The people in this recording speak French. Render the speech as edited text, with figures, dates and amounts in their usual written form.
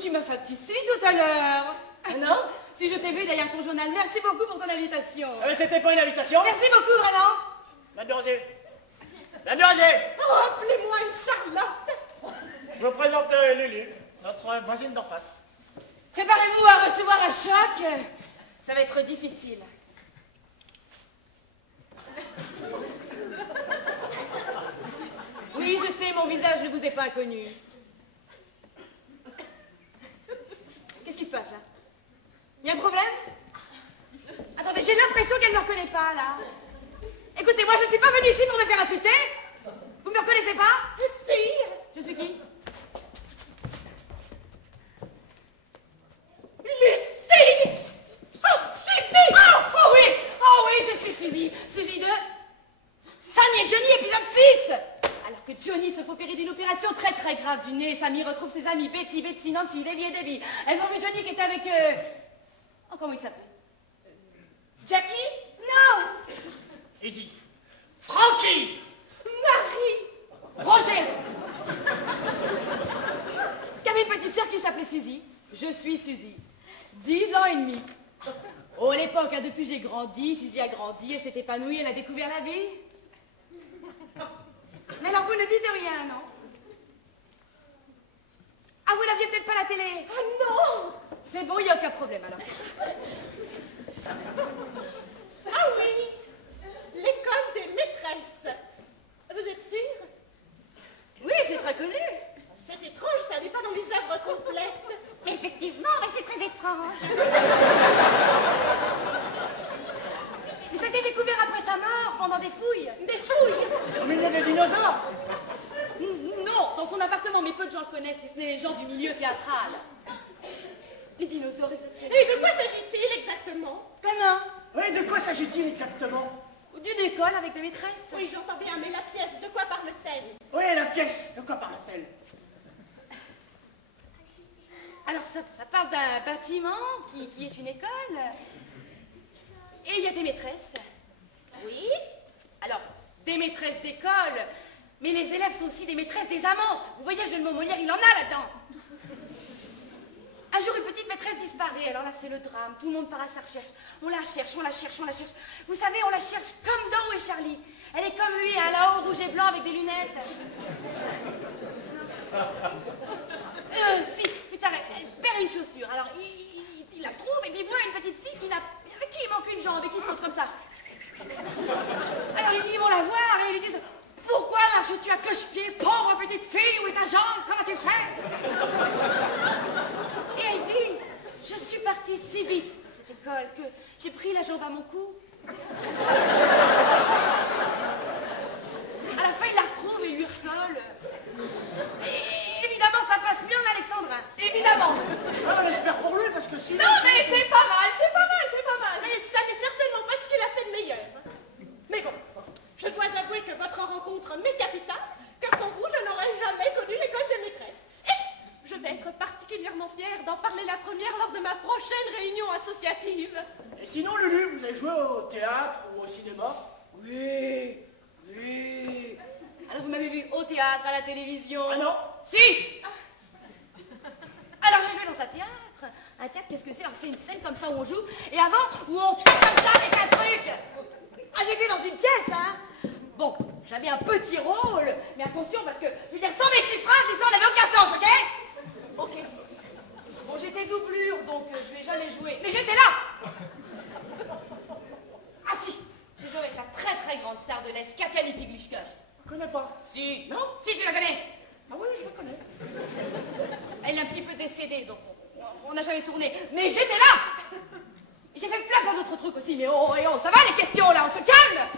Tu m'as factice tout à l'heure. Ah non? Si je t'ai vu derrière ton journal, merci beaucoup pour ton invitation. C'était pas une invitation? Merci beaucoup, vraiment. Madame Rosé. Madame Rosé. Oh, appelez-moi une Charlotte. Je vous présente Lulu, notre voisine d'en face. Préparez-vous à recevoir un choc. Ça va être difficile. Oui, je sais, mon visage ne vous est pas inconnu. Qu'est-ce qui se passe, là? Il y a un problème? Attendez, j'ai l'impression qu'elle ne me reconnaît pas, là. Écoutez, moi, je suis pas venue ici pour me faire insulter. Vous me reconnaissez pas? Si. Je suis qui? Lucie! Oh, Suzy! Oh oui, je suis Suzy. Suzy de Sammy et Johnny, épisode 6. Alors que Johnny se faut opérer d'une opération très très grave du nez, Sammy retrouve ses amis Betty, Betsy, Nancy, Debbie et Debbie. Elles ont vu Johnny qui était avec... Oh, comment il s'appelle? Jackie? Non! Eddie. Frankie! Marie! Roger! Qui avait une petite sœur qui s'appelait Suzy. Je suis Suzy. 10 ans et demi. Oh, l'époque, hein, depuis j'ai grandi, Suzy a grandi, elle s'est épanouie, elle a découvert la vie. Mais alors vous ne dites rien, non? Ah, vous n'aviez peut-être pas la télé? Ah non! C'est bon, il n'y a aucun problème alors. Ah oui, l'école des maîtresses. Vous êtes sûre? Oui, c'est très connu. C'est étrange, ça n'est pas dans les œuvres complètes. Effectivement, mais c'est très étrange. Mais ça a été découvert après sa mort, pendant des fouilles. Des fouilles? Au milieu des dinosaures? Non, dans son appartement, mais peu de gens le connaissent, si ce n'est les gens du milieu théâtral. Les dinosaures, exactement. Et de quoi s'agit-il exactement? Comment? Oui, de quoi s'agit-il exactement? D'une école avec des maîtresses. Oui, j'entends bien, mais la pièce, de quoi parle-t-elle? Oui, la pièce, de quoi parle-t-elle? Alors ça parle d'un bâtiment qui est une école. Et il y a des maîtresses. Oui. Alors, des maîtresses d'école, mais les élèves sont aussi des maîtresses des amantes. Vous voyez, le jeu de mots Molière, il en a là-dedans. Un jour, une petite maîtresse disparaît. Alors là, c'est le drame. Tout le monde part à sa recherche. On la cherche, on la cherche, on la cherche. Vous savez, on la cherche comme dans Où est Charlie. Elle est comme lui, hein, là-haut, rouge et blanc, avec des lunettes. Si, putain, elle perd une chaussure. Alors, il la trouve et puis il voit une petite fille avec qui il manque une jambe et qui saute comme ça. Alors, ils vont la voir et ils lui disent... Pourquoi marches-tu à cloche-pied, pauvre petite fille, où est ta jambe? Comment tu fais? Et elle dit, je suis partie si vite de cette école que j'ai pris la jambe à mon cou. À la fin, il la retrouve et il lui recolle. Et évidemment, ça passe bien en alexandrin. Évidemment. Ah, on espère pour lui, parce que si... Non, mais c'est pas mal, c'est pas mal, c'est pas mal. Mais ça n'est certainement pas ce qu'il a fait de meilleur. Mais bon, je dois avouer que votre rencontre m'est capitale, car sans vous, je n'aurais jamais connu l'école des maîtresses. Et je vais être particulièrement fière d'en parler la première lors de ma prochaine réunion associative. Et sinon, Lulu, vous avez joué au théâtre ou au cinéma? Oui, oui. Alors, vous m'avez vu au théâtre, à la télévision? Ah non? Si. Alors, j'ai joué dans un théâtre. Un théâtre, qu'est-ce que c'est? Alors, c'est une scène comme ça où on joue, et avant, où on tape comme ça avec un truc. Ah, j'étais dans une pièce, hein. Bon, j'avais un petit rôle, mais attention, parce que, je veux dire, sans mes chiffrages, l'histoire n'avait aucun sens, ok? Ok. Bon, j'étais doublure, donc je n'ai jamais joué. Mais j'étais là. Ah si, j'ai joué avec la très très grande star de l'Est, Katia Littich-Lichkoch. Je connais pas. Si, non? Si, tu la connais. Ah oui, je la connais. Elle est un petit peu décédée, donc on n'a jamais tourné. Mais j'étais là. J'ai fait plein d'autres trucs aussi, mais oh, ça va les questions là, on se calme.